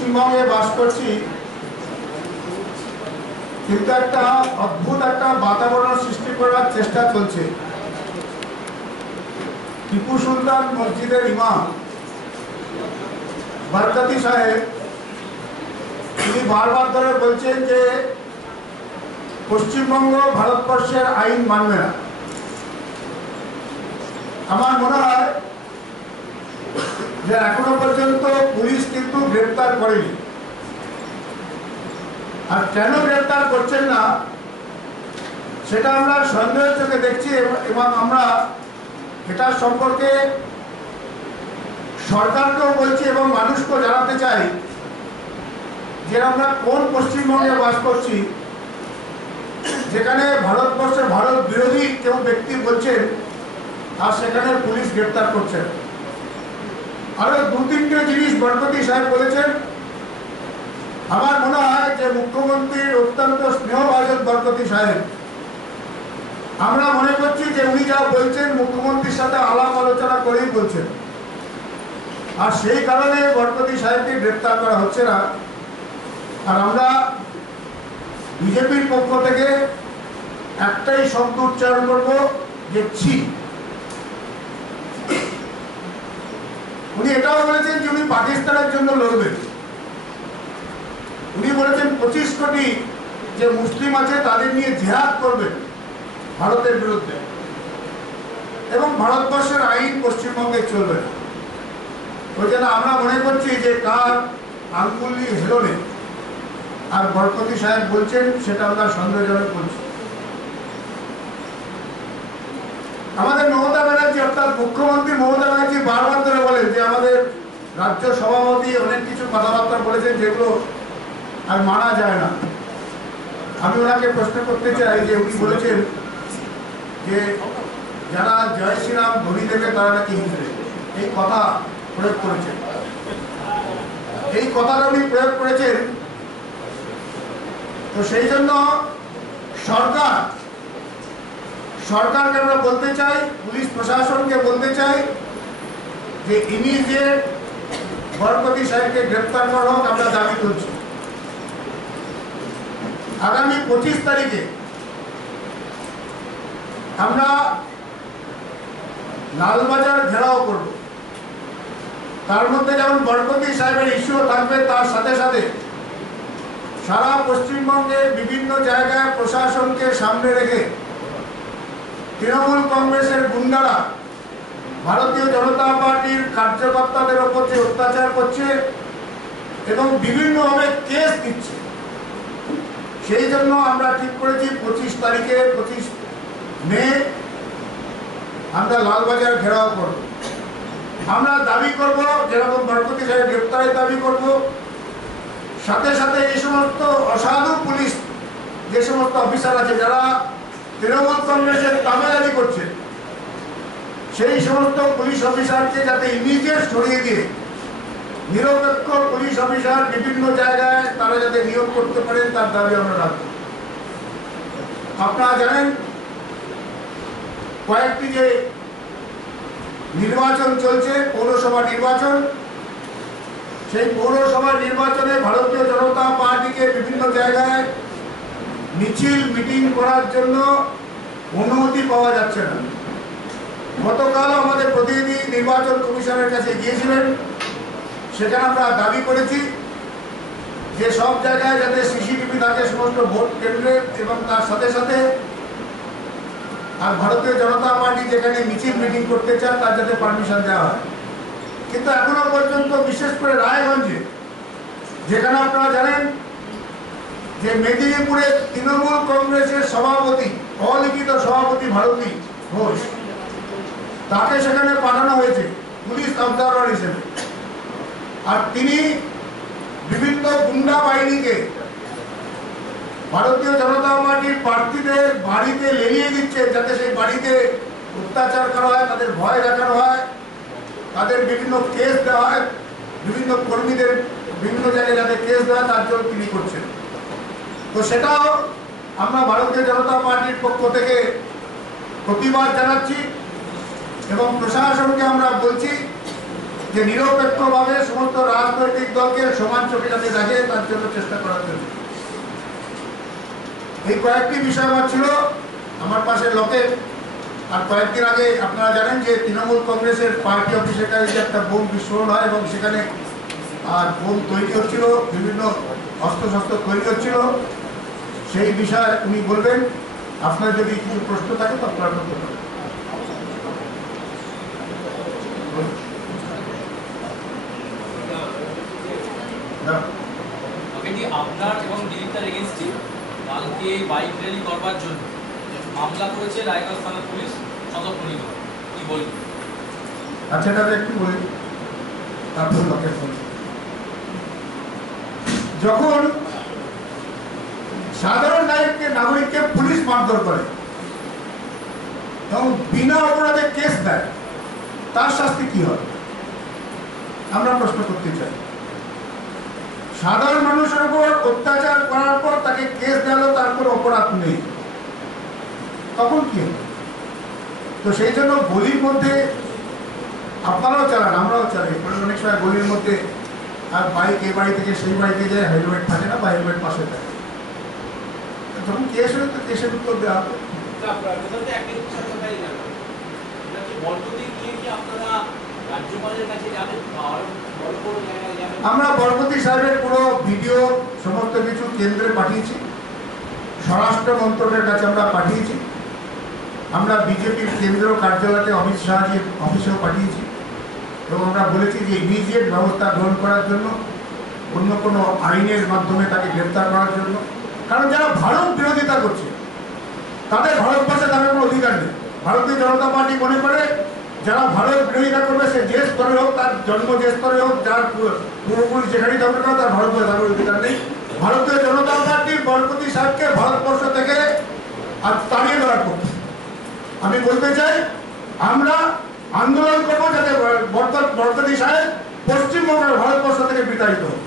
পশ্চিমবঙ্গে বাস করছি, কিন্তু একটা অদ্ভুত একটা বাতাবরণ সৃষ্টি করার চেষ্টা চলছে। টিপু সুলতান মসজিদের ইমাম বরকতি সাহেব তিনি বারবার ধরে বলছেন যে পশ্চিমবঙ্গ ভারতবর্ষের আইন মানবে না। আমার মনে হয় যে এখনো পর্যন্ত পুলিশ কিন্তু গ্রেপ্তার করেনি। আর কেন গ্রেপ্তার করছেন না সেটা আমরা সন্দেহের চোখে দেখছি, এবং আমরা এটা সম্পর্কে সরকারকেও বলছি এবং মানুষকেও জানাতে চাই যে আমরা কোন পশ্চিমবঙ্গে বাস করছি, যেখানে ভারতবর্ষের ভারত বিরোধী কেউ ব্যক্তি বলছেন আর সেখানে পুলিশ গ্রেপ্তার করছেন। আরো দু তিনটে জিনিস বরকতি সাহেব বলেছেন। আমার মনে হয় যে মুখ্যমন্ত্রীর অত্যন্ত স্নেহভাজন বরকতি সাহেব, আমরা মনে করছি যে উনি যা বলছেন মুখ্যমন্ত্রীর সাথে আলাপ আলোচনা করেই বলছেন, আর সেই কারণে বরকতি সাহেবকে গ্রেপ্তার করা হচ্ছে না। আর আমরা বিজেপির পক্ষ থেকে একটাই শব্দ উচ্চারণ করবো যে ছি। উনি এটাও বলেছেন যে উনি পাকিস্তানের জন্য লড়বেন। উনি বলেছেন 25 কোটি যে মুসলিম আছে তাদের নিয়ে জিহাদ করবেন ভারতের বিরুদ্ধে, এবং ভারতবর্ষের আইন পশ্চিমবঙ্গে চলবে না। ওই জন্য আমরা মনে করছি যে কার আঙ্গুলি হেলনে আর বরকতি সাহেব বলছেন সেটা আমরা সন্দেহজনক বলছি। আমাদের মমতা ব্যানার্জি অর্থাৎ মুখ্যমন্ত্রী মমতা ব্যানার্জি বারবার ধরে বলেন যে আমাদের রাজ্য সভাপতি অনেক কিছু কথাবার্তা বলেছেন যেগুলো আর মানা যায় না। আমি ওনাকে প্রশ্ন করতে চাই যে উনি বলেছেন যে যারা জয় শ্রীরাম ধ্বনি দেবে তারা নাকি হিংসে, এই কথা প্রয়োগ করেছেন। এই কথাটা উনি প্রয়োগ করেছেন, তো সেই জন্য সরকারকে আমরা বলতে চাই, পুলিশ প্রশাসনকে বলতে চাই যে ইমিডিয়েট বরকতি সাহেবকে গ্রেপ্তার করা হোক, আমরা দাবি করছি। আগামী 25 তারিখে আমরা লালবাজার ঘেরাও করব। তার মধ্যে যেমন বরকতি সাহেবের ইস্যুও থাকবে, তার সাথে সাথে সারা পশ্চিমবঙ্গে বিভিন্ন জায়গায় প্রশাসনকে সামনে রেখে তৃণমূল কংগ্রেসের গুন্ডারা ভারতীয় জনতা পার্টির কার্যকর্তাদের ওপর যে অত্যাচার করছে এবং বিভিন্নভাবে কেস দিচ্ছে, সেই জন্য আমরা ঠিক করেছি 25 তারিখে 25 মে আমরা লালবাজার ঘেরাও করব। আমরা দাবি করব যেরকম বরকতি সাহেব গ্রেপ্তারের দাবি করব, সাথে সাথে এই সমস্ত অসাধু পুলিশ যে সমস্ত অফিসার আছে যারা তৃণমূল কংগ্রেসের তাবেদারি করছে, সেই সমস্ত পুলিশ অফিসারকে যাতে ইমিডিয়েট সরিয়ে দিয়ে নিরপেক্ষ পুলিশ অফিসার বিভিন্ন জায়গায় তারা যাতে নিয়োগ করতে পারেন তার দাবি আমরা রাখব। আপনারা জানেন কয়েকটি যে নির্বাচন চলছে, পৌরসভা নির্বাচন, সেই পৌরসভা নির্বাচনে ভারতীয় জনতা পার্টিকে বিভিন্ন জায়গায় মিছিল মিটিং করার জন্য অনুমতি পাওয়া যাচ্ছে না। গতকাল আমাদের প্রতিনিধি নির্বাচন কমিশনের কাছে গিয়েছিলেন, সেখানে আমরা দাবি করেছি যে সব জায়গায় যাতে সিসিটিভি থাকে সমস্ত ভোট কেন্দ্রে, এবং তার সাথে সাথে আর ভারতীয় জনতা পার্টি যেখানে মিছিল মিটিং করতে চান তার যাতে পারমিশন দেওয়া হয়। কিন্তু এখনো পর্যন্ত বিশেষ করে রায়গঞ্জে, যেখানে আপনারা জানেন যে মেদিনীপুরে তৃণমূল কংগ্রেসের সভাপতি, অলিখিত সভাপতি ভারতী ঘোষ, তাকে সেখানে পাঠানো হয়েছে পুলিশ অবজারভার হিসেবে, আর তিনি বিভিন্ন গুন্ডা বাহিনীকে ভারতীয় জনতা পার্টির প্রার্থীদের বাড়িতে লেলিয়ে দিচ্ছে, যাতে সেই বাড়িতে অত্যাচার করা হয়, তাদের ভয় দেখানো হয়, তাদের বিভিন্ন কেস দেওয়া হয়, বিভিন্ন কর্মীদের বিভিন্ন জায়গায় যাতে কেস দেওয়া হয় তার জন্য তিনি করছেন। তো সেটাও আমরা ভারতীয় জনতা পার্টির পক্ষ থেকে প্রতিবাদ জানাচ্ছি এবং প্রশাসনকে আমরা বলছি যে নিরপেক্ষভাবে সমস্ত রাজনৈতিক দলকে সমান চোখে যাতে দেখে তার জন্য চেষ্টা করার জন্য। এই কয়েকটি বিষয় আমার ছিল। আমার পাশে লোকে আর কয়েকদিন আগে আপনারা জানেন যে তৃণমূল কংগ্রেসের পার্টি অফিসের কাছে যে একটা বোম বিস্ফোরণ হয় এবং সেখানে বোম তৈরি হচ্ছিল, বিভিন্ন অস্ত্রশস্ত্র তৈরি হচ্ছিল, সেই বিষয়ে উনি বলবেন। আপনার যদি কিছু প্রশ্ন থাকে তো আপনারা করতে পারেন। আপনার এবং দিলীপদার এগেইনস্টে কালকে বাইক র্যালি করবার জন্য মামলা করেছে রায়গঞ্জ থানার পুলিশ সদর প্রণীত, কি বলবেন? আচ্ছা, এটা একটু বলি, তারপর লোকের বলি। যখন সাধারণ নাগরিককে পুলিশ মারধর করে এবং বিনা অপরাধে কেস দেয়, তার শাস্তি কি হবে আমরা প্রশ্ন করতে চাই। সাধারণ মানুষের উপর অত্যাচার করার পর তাকে কেস দিল, তারপর অপরাধ নেই, তখন কি হবে? তো সেই জন্য গলির মধ্যে আপনারাও চালান, আমরাও চালাই, অনেক সময় গলির মধ্যে আর বাইক এই বাড়ি থেকে সেই বাড়িতে যায়, হেলমেট থাকে না বা হেলমেট পাশে থাকে, যখন কেস হলে তো কেসের উত্তর দেওয়া হবে। আমরা বরপতি সাহেবের পুরো ভিডিও সমস্ত কিছু কেন্দ্রে পাঠিয়েছি, স্বরাষ্ট্র মন্ত্রকের কাছে আমরা পাঠিয়েছি, আমরা বিজেপির কেন্দ্রীয় কার্যালয়তে অমিত শাহজির অফিসেও পাঠিয়েছি এবং আমরা বলেছি যে ইমিডিয়েট ব্যবস্থা গ্রহণ করার জন্য, অন্য কোনো আইনের মাধ্যমে তাকে গ্রেপ্তার করার জন্য। কারণ যারা ভারত বিরোধিতা করছে তাদের ভারতবর্ষে তাদের কোনো অধিকার নেই। ভারতীয় জনতা পার্টি মনে করে যারা ভারত বিরোধিতা করবে সে যে স্তরে হোক, তার জন্ম যে স্তরে হোক, যার পূর্বপুরুষ যেখানেই থাকবে না, তার ভারতবর্ষে থাকার অধিকার নেই। ভারতীয় জনতা পার্টি বরপতি সাহেবকে ভারতবর্ষ থেকে আজ তাড়িয়ে দেওয়ার পক্ষে। আমি বলতে চাই আমরা আন্দোলন করবো যাতে বরপতি সাহেব পশ্চিমবঙ্গের ভারতবর্ষ থেকে বিতাড়িত হোক।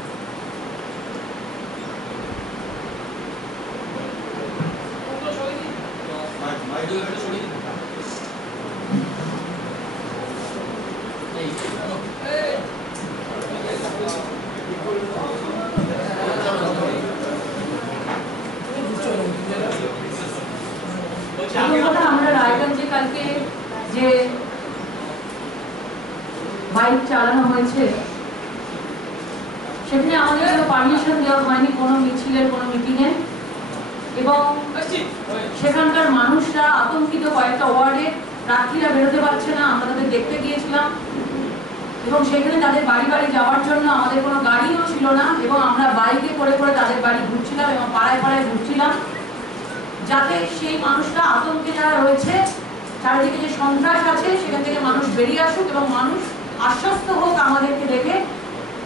আমরা রায়গঞ্জে কালকে যে বাইক চালানো হয়েছে সেখানে আমাদের কোনো পারমিশন দেওয়া হয়নি কোনো মিছিলের, কোনো মিটিংয়ে, এবং সেখানকার মানুষরা আতঙ্কিত। কয়েকটা ওয়ার্ডে প্রার্থীরা বেরোতে পারছে না, আমরা তাদের দেখতে গিয়েছিলাম এবং সেখানে তাদের বাড়ি বাড়ি যাওয়ার জন্য আমাদের কোনো গাড়িও ছিল না এবং আমরা বাইকে করে করে তাদের বাড়ি ঘুরছিলাম এবং পাড়ায় পাড়ায় ঘুরছিলাম, যাতে সেই মানুষরা আতঙ্কে যারা রয়েছে, চারিদিকে যে সন্ত্রাস আছে সেখান থেকে মানুষ বেরিয়ে আসুক এবং মানুষ আশ্বস্ত হোক আমাদেরকে দেখে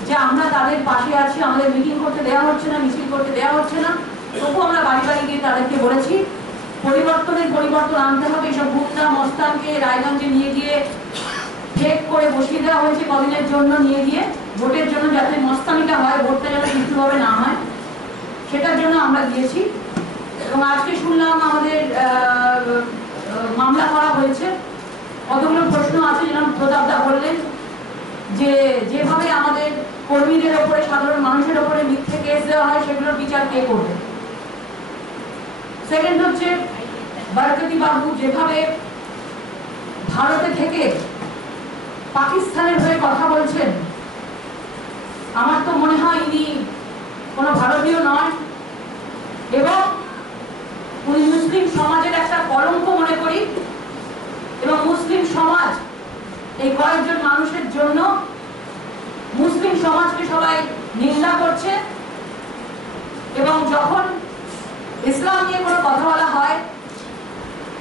যে আমরা তাদের পাশে আছি। আমাদের মিটিং করতে দেওয়া হচ্ছে না, মিছিল করতে দেওয়া হচ্ছে না, তবু আমরা বাড়ি বাড়ি গিয়ে তাদেরকে বলেছি পরিবর্তন আনতে হবে। এইসব গুন্ডা মস্তানকে রায়গঞ্জে নিয়ে গিয়ে ফেক করে বসিয়ে দেওয়া হয়েছে কদিনের জন্য, নিয়ে গিয়ে ভোটের জন্য যাতে মস্তানিটা হয়, ভোটটা যেন সুষ্ঠুভাবে না হয়, সেটার জন্য আমরা গিয়েছি। এবং আজকে শুনলাম আমাদের মামলা করা হয়েছে, কতগুলো প্রশ্ন আছে, যেরকম প্রতাপদা বললেন যে যেভাবে আমাদের কর্মীদের ওপরে, সাধারণ মানুষের ওপরে মিথ্যে কেস দেওয়া হয় সেগুলোর বিচার কে করবে। সেকেন্ড হচ্ছে বরকতি বাবু যেভাবে ভারতে থেকে পাকিস্তানের হয়ে কথা বলছেন, আমার তো মনে হয় ইনি কোনো ভারতীয় নয় এবং উনি মুসলিম সমাজের একটা কলঙ্ক মনে করি এবং মুসলিম সমাজ এই কয়েকজন মানুষের জন্য মুসলিম সমাজকে সবাই নিন্দা করছে এবং যখন ইসলাম নিয়ে কোনো কথা বলা হয়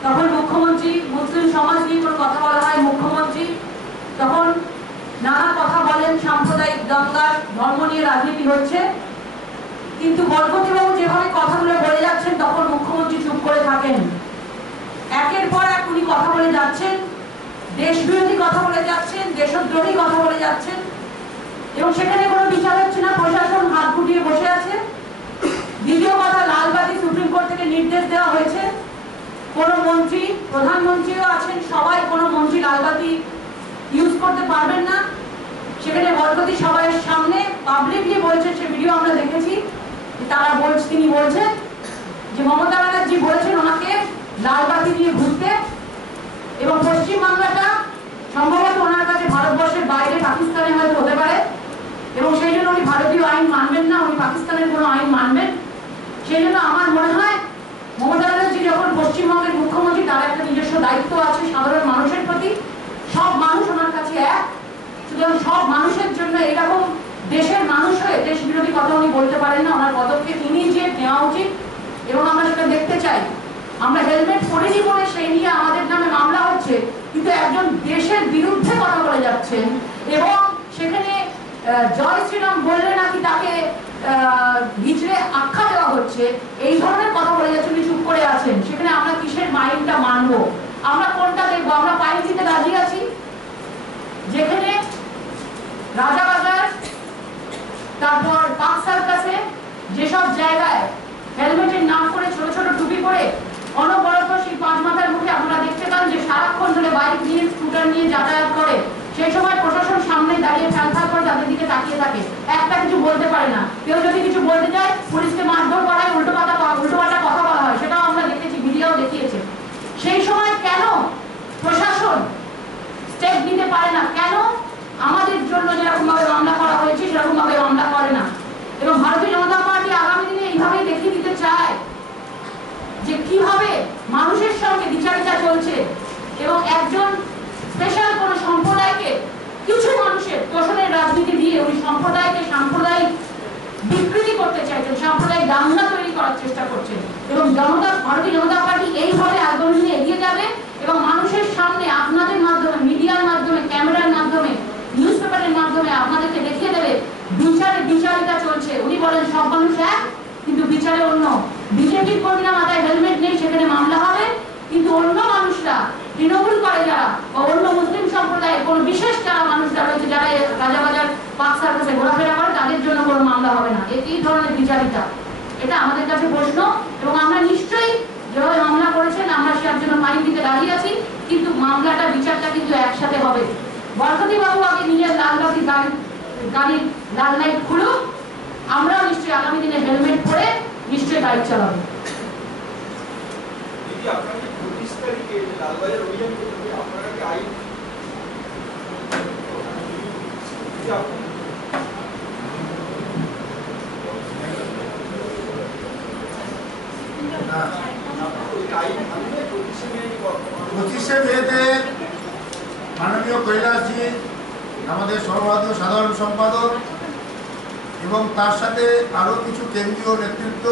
তখন মুখ্যমন্ত্রী, মুসলিম সমাজ নিয়ে কোনো কথা বলা হয় মুখ্যমন্ত্রী তখন নানা কথা বলেন, সাম্প্রদায়িক দাঙ্গা, ধর্ম নিয়ে রাজনীতি হচ্ছে। কিন্তু বরকতিবাবু যেভাবে কথাগুলো বলে যাচ্ছেন তখন মুখ্যমন্ত্রী চুপ করে থাকেন। একের পর এক উনি কথা বলে যাচ্ছেন, দেশবিরোধী কথা বলে যাচ্ছেন, দেশদ্রোহী কথা বলে যাচ্ছেন এবং সেখানে কোনো বিচার হচ্ছে না, প্রশাসন হাত গুটিয়ে বসে আছে। দ্বিতীয় কথা, লালবাতি সুপ্রিম কোর্ট থেকে নির্দেশ দেওয়া হয়েছে, কোনো মন্ত্রী, প্রধানমন্ত্রীও আছেন, সবাই কোনো মন্ত্রী লালবাতি ইউজ করতে পারবেন না। সেখানে বরকতি সবাইয়ের সামনে পাবলিক বলছেন সে ভিডিও আমরা দেখেছি। তিনি বলছেন যে মমতা ব্যানার্জি বলছেন ওনাকে লালবাতি দিয়ে ঘুরতে, এবং পশ্চিমবাংলাটা সম্ভবত ওনার কাছে ভারতবর্ষের বাইরে পাকিস্তানে হয়তো হতে পারে, এবং সেই জন্য উনি ভারতীয় আইন মানবেন না, উনি পাকিস্তানের কোনো আইন মানবেন। সেই জন্য আমার মনে হয় মমতা ব্যানার্জি যখন পশ্চিমবঙ্গের মুখ্যমন্ত্রী, তার একটা নিজস্ব দায়িত্ব আছে সাধারণ মানুষের প্রতি। সব মানুষ ওনার কাছে এক, সুতরাং সব মানুষের জন্য এরকম দেশের মানুষ হয়ে দেশ বিরোধী কথা উনি বলতে পারেন না। ওনার পদক্ষেপ ইমিডিয়েট নেওয়া উচিত, এবং আমরা সেটা দেখতে চাই। আমরা হেলমেট পরিনি বলে সেই নিয়ে আমাদের নামে মামলা হচ্ছে, কিন্তু একজন দেশের বিরুদ্ধে কথা বলে যাচ্ছেন, এবং সেখানে জয় শ্রীরাম বললে নাকি তাকে ভিজড়ে আখ্যা দেওয়া হচ্ছে, এই ধরনের কথা বলে যাচ্ছেন, উনি চুপ করে আছেন। সেখানে আমরা কিসের মাইন্ডটা মানবো? আমরা কোনটা দেখবো? আমরা পাইন দিতে রাজি আছি, যেখানে রাজাবাজার, তারপর পার্ক সার্কাসে যেসব জায়গায় হেলমেটের নাম করে ছোট ছোট টুপি পরে অনবরত সেই পাঁচ মাথার মুখে আপনারা দেখতে পান যে সারাক্ষণ ধরে বাইক নিয়ে স্কুটার নিয়ে যাতায়াত করে, সেই সময় প্রশাসন সামনে দাঁড়িয়ে ফ্যালফাল করে তাদের দিকে তাকিয়ে থাকে, একটা কিছু বলতে পারে না। কেউ যদি কিছু বলতে যায় পুলিশকে মারধর করা হয়, উল্টোপাল্টা কথা বলা হয়, সেটাও আমরা দেখেছি, ভিডিও দেখিয়েছে। সেই সময় কেন প্রশাসন স্টেপ নিতে পারে না? কেন আমাদের জন্য যেরকম ভাবে মামলা করা হয়েছে সেরকম ভাবে মামলা করে না? এবং ভারতীয় জনতা পার্টি আগামী দিনে এইভাবেই দেখিয়ে দিতে চায় যে কিভাবে মানুষের সঙ্গে বিচারিতা চলছে, এবং একজন স্পেশাল কোন সম্প্রদায়কে, কিছু মানুষের তোষণের রাজনীতি দিয়ে উনি সম্প্রদায়কে সাম্প্রদায়িক বিকৃতি করতে চাইছেন, সাম্প্রদায়িক দাঙ্গা তৈরি করার চেষ্টা করছেন। এবং ভারতীয় জনতা পার্টি এইভাবে আগামী দিনে এগিয়ে যাবে, এবং মানুষের সামনে আপনাদের মাধ্যমে, মিডিয়ার মাধ্যমে, ক্যামেরার মাধ্যমে, নিউজ পেপারের মাধ্যমে আপনাদেরকে দেখিয়ে দেবে বিচারিতা চলছে। উনি বলেন সব মানুষ এক, কিন্তু বিচারে অন্য। বিজেপির কর্মীরা মাথায় হেলমেট নেই, সেখানে মামলা হবে, কিন্তু অন্য মানুষরা, তৃণমূল করে যারা, বা অন্য মুসলিম সম্প্রদায়ের কোন বিশেষ যারা মানুষরা রয়েছে, যারা রাজাবাজার পার্ক সার্কাসে ঘোরাফেরা করে, তাদের জন্য কোনো মামলা হবে না। এই ধরনের বিচারিতা, এটা আমাদের কাছে প্রশ্ন। এবং আমরা নিশ্চয়ই যেভাবে মামলা করেছেন আমরা সেটার জন্য ফাইন দিতে রাজি আছি, কিন্তু মামলাটা, বিচারটা কিন্তু একসাথে হবে। বরকতি বাবু আগে নিজের লালবাতি গাড়ির লাল লাইট খুলুক, আমরাও নিশ্চয়ই আগামী দিনে হেলমেট পরে নিশ্চয়ই বাইক চালাবো। দিদি, আপনাকে 25 তারিখে লালবাজার অভিযান করতে হবে, আপনারা কি আইন পঁচিশে মেতে মাননীয় কৈলাসজি, আমাদের সর্বভারতীয় সাধারণ সম্পাদক, এবং তার সাথে আরও কিছু কেন্দ্রীয় নেতৃত্ব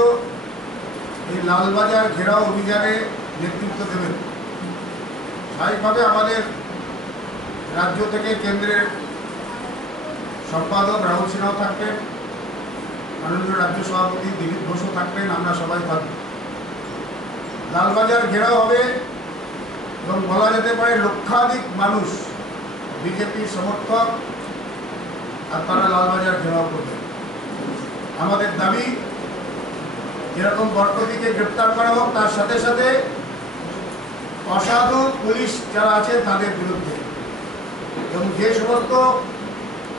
এই লালবাজার ঘেরাও অভিযানে নেতৃত্ব দেবেন। স্বাভাবিকভাবে আমাদের রাজ্য থেকে কেন্দ্রের সম্পাদক রাহুল সিনহাও থাকবেন, মাননীয় রাজ্য সভাপতি দিলীপ ঘোষও থাকবেন, আমরা সবাই থাকব। লালবাজার ঘেরাও হবে, এবং বলা যেতে পারে লক্ষাধিক মানুষ বিজেপির সমর্থক, আর তারা লালবাজার ঘেরাও করবে। আমাদের দাবি যেরকম বরকতিকে গ্রেপ্তার করা হোক, তার সাথে সাথে অসাধু পুলিশ যারা আছে তাদের বিরুদ্ধে, এবং যে সমস্ত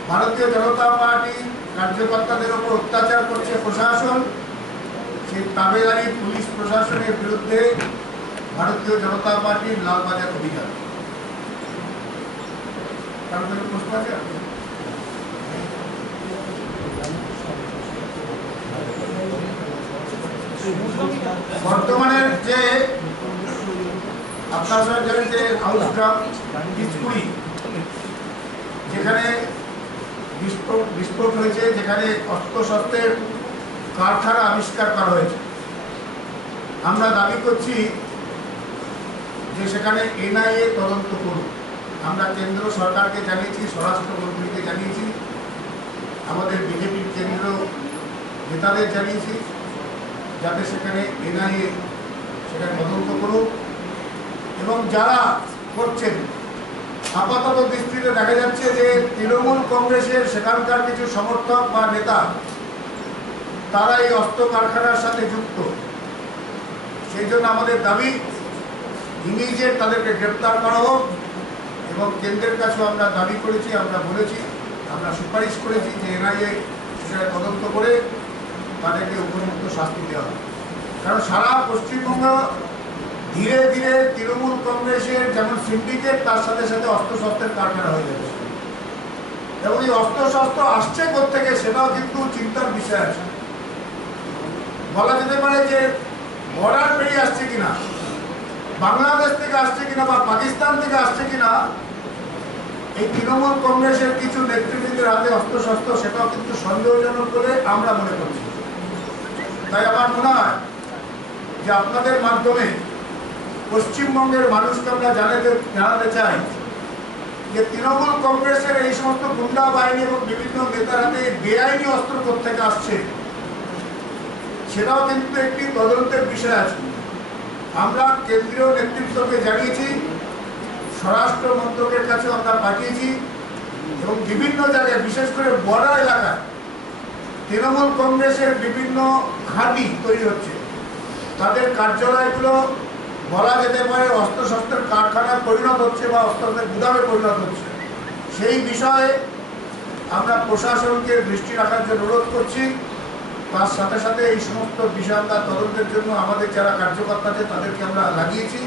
ভারতীয় জনতা পার্টি কার্যকর্তাদের উপর অত্যাচার করছে প্রশাসন, সেই তাবেদারি পুলিশ প্রশাসনের বিরুদ্ধে ভারতীয় জনতা পার্টির লালবাজার অভিযান। কারণ প্রশ্ন আছে? বর্তমানের যে আপনারা জানেন যে হাউসগ্রাম পিচকুড়ি, যেখানে বিস্ফোট হয়েছে, যেখানে অস্ত্রশস্ত্রের কারখানা আবিষ্কার করা হয়েছে, আমরা দাবি করছি যে সেখানে এনআইএ তদন্ত করুন। আমরা কেন্দ্র সরকারকে জানিয়েছি, স্বরাষ্ট্রমন্ত্রীকে জানিয়েছি, আমাদের বিজেপির কেন্দ্রীয় নেতাদের জানিয়েছি, যাতে সেখানে এনআইএ সেটা তদন্ত করুক। এবং যারা করছেন, আপাতত দৃষ্টিতে দেখা যাচ্ছে যে তৃণমূল কংগ্রেসের সেখানকার কিছু সমর্থক বা নেতা, তারা এই অস্ত্র কারখানার সাথে যুক্ত। সেই জন্য আমাদের দাবি ইমিডিয়েট তাদেরকে গ্রেপ্তার করা হোক, এবং কেন্দ্রের কাছেও আমরা দাবি করেছি, আমরা বলেছি, আমরা সুপারিশ করেছি যে এনআইএ বিষয়ে তদন্ত করে তাদেরকে উপযুক্ত শাস্তি দেওয়া হবে। কারণ সারা পশ্চিমবঙ্গ ধীরে ধীরে তৃণমূল কংগ্রেসের যেমন সিন্ডিকেট, তার সাথে সাথে অস্ত্রশস্ত্রের কারখানা হয়ে যাচ্ছে এবং এই অস্ত্রশস্ত্র আসছে কোত্থেকে সেটাও কিন্তু চিন্তার বিষয় আছে। বলা যেতে পারে যে বর্ডার পেরিয়ে আসছে কিনা, বাংলাদেশ থেকে আসছে কিনা বা পাকিস্তান থেকে আসছে কিনা, এই তৃণমূল কংগ্রেসের কিছু নেতৃবৃন্দের হাতে অস্ত্রশস্ত্র, সেটাও কিন্তু সন্দেহজনক বলে আমরা মনে করছি। তাই আমার মনে হয় যে আপনাদের মাধ্যমে পশ্চিমবঙ্গের মানুষকে আমরা জানাতে চাই যে তৃণমূল কংগ্রেসের এই সমস্ত গুন্ডা বাহিনী এবং বিভিন্ন নেতার হাতে বেআইনি অস্ত্র কোত্থেকে আসছে সেটাও কিন্তু একটি তদন্তের বিষয় আছে। আমরা কেন্দ্রীয় নেতৃত্বকে জানিয়েছি, স্বরাষ্ট্র মন্ত্রকের কাছে আমরা পাঠিয়েছি এবং বিভিন্ন জায়গায় বিশেষ করে বর্ডার এলাকায় তৃণমূল কংগ্রেসের বিভিন্ন ঘাঁটি তৈরি হচ্ছে, তাদের কার্যালয়গুলো বলা যেতে পারে অস্ত্রশস্ত্রের কারখানায় পরিণত হচ্ছে বা অস্ত্রের গুদামে পরিণত হচ্ছে। সেই বিষয়ে আমরা প্রশাসনকে দৃষ্টি রাখার জন্য অনুরোধ করছি। তার সাথে সাথে এই সমস্ত বিষয় আমরা তদন্তের জন্য আমাদের যারা কার্যকর্তা আছে তাদেরকে আমরা লাগিয়েছি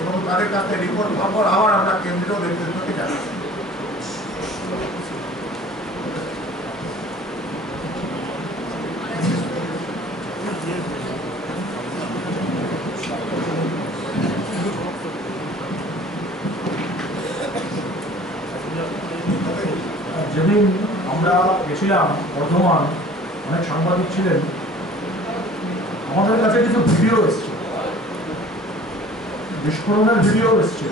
এবং তাদের কাছে রিপোর্ট খবর আবার আমরা কেন্দ্রীয় নেতৃত্বকে জানাচ্ছি। যেদিন আমরা গেছিলাম বর্ধমান, অনেক সাংবাদিক ছিলেন, আমাদের কাছে কিছু ভিডিও এসছে, বিস্ফোরণের ভিডিও এসছে।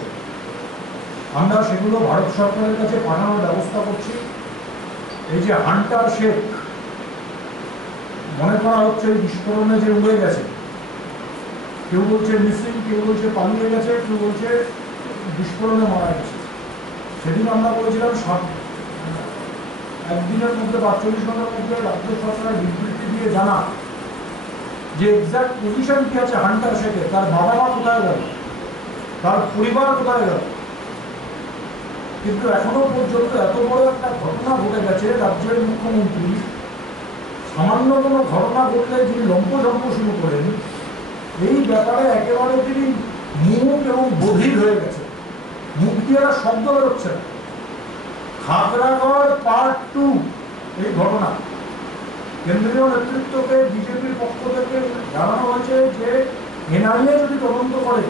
আমরা সেগুলো ভারত সরকারের কাছে পাঠানোর ব্যবস্থা করছি। এই যে হান্টার শেখ, মনে করা হচ্ছে এই বিস্ফোরণে যে উড়ে গেছে, কেউ বলছে মিসিং, কেউ বলছে পালিয়ে গেছে, কেউ বলছে বিস্ফোরণে মারা গেছে। সেদিন আমরা বলেছিলাম একদিনের মধ্যে বা ৪৮ ঘন্টার মধ্যে রাজ্য সরকারের বিবৃতি দিয়ে জানা যে এক্সাক্ট পজিশন কি আছে হান্টার শেখের, তার বাবা মা কোথায় গেল, তার পরিবার কোথায় গেল। কিন্তু এখনো পর্যন্ত এত বড় একটা ঘটনা ঘটে গেছে, রাজ্যের মুখ্যমন্ত্রী সামান্য কোনো ঘটনা ঘটলে যিনি লম্পঝম্প শুরু করেন, এই ব্যাপারে একেবারে তিনি মুখ এবং বধির হয়ে গেছে, মুখ দিয়ে একটা শব্দ বেরোচ্ছে না। খাগড়াগড় পার্ট 2 এই ঘটনা কেন্দ্রীয় নেতৃত্বকে বিজেপির পক্ষ থেকে জানানো হয়েছে যে এনআইএ যদি তদন্ত করে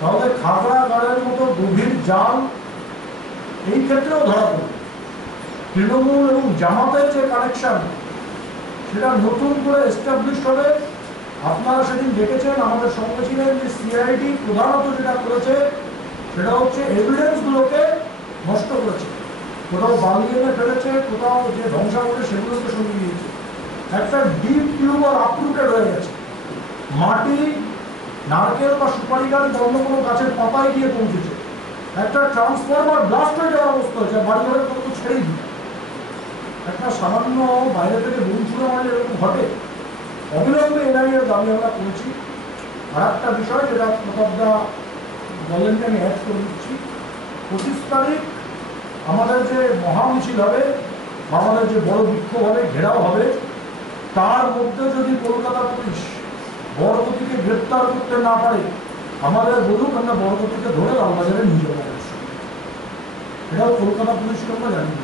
তাহলে খাগড়াগড়ের মতো গভীর জাল এই ক্ষেত্রেও ধরা পড়বে। তৃণমূল এবং জামাতের যে কানেকশন সেটা নতুন করে এস্টাবলিশ হবে। আপনারা সেদিন দেখেছেন, আমাদের সঙ্গে ছিলেন, যে সিআইডি প্রধানত যেটা করেছে সেটা হচ্ছে এভিডেন্সগুলোকে নষ্ট করেছে, কোথাও বালি এনে ফেলেছে, কোথাও যে ধ্বংসাবশেষ সেগুলোকে সরিয়ে দিয়েছে। একটা ডিপ টিউব আর আপরুটেড হয়ে গেছে, মাটি, নারকেল বা সুপারি গাছ বা অন্য কোনো গাছের পাতায় গিয়ে পৌঁছেছে। একটা ট্রান্সফরমার ব্লাস্ট হয়ে যাওয়ার অবস্থা হয়েছে, বাড়ি ঘরে কত ছেড়েই দিই। একটা সামান্য বাইরে থেকে বোম ছুড়ে মারলে এরকম ঘটে। অবিলম্বে এনআইএর দাবি আমরা করেছি। আর একটা বিষয় যেটা প্রতাপদা বলেন, আমি অ্যাড করে দিচ্ছি, 25 তারিখ আমাদের যে মহামিছিল হবে, আমাদের যে বড় বিক্ষোভ হবে, ঘেরাও হবে, তার মধ্যে যদি কলকাতা পুলিশ বড়গতিকে গ্রেপ্তার করতে না পারে, আমাদের বলুক, আমরা বড়গতিকে ধরে লালবাজারে নিয়ে যাবো। এটাও কলকাতা পুলিশকে আমরা জানিয়ে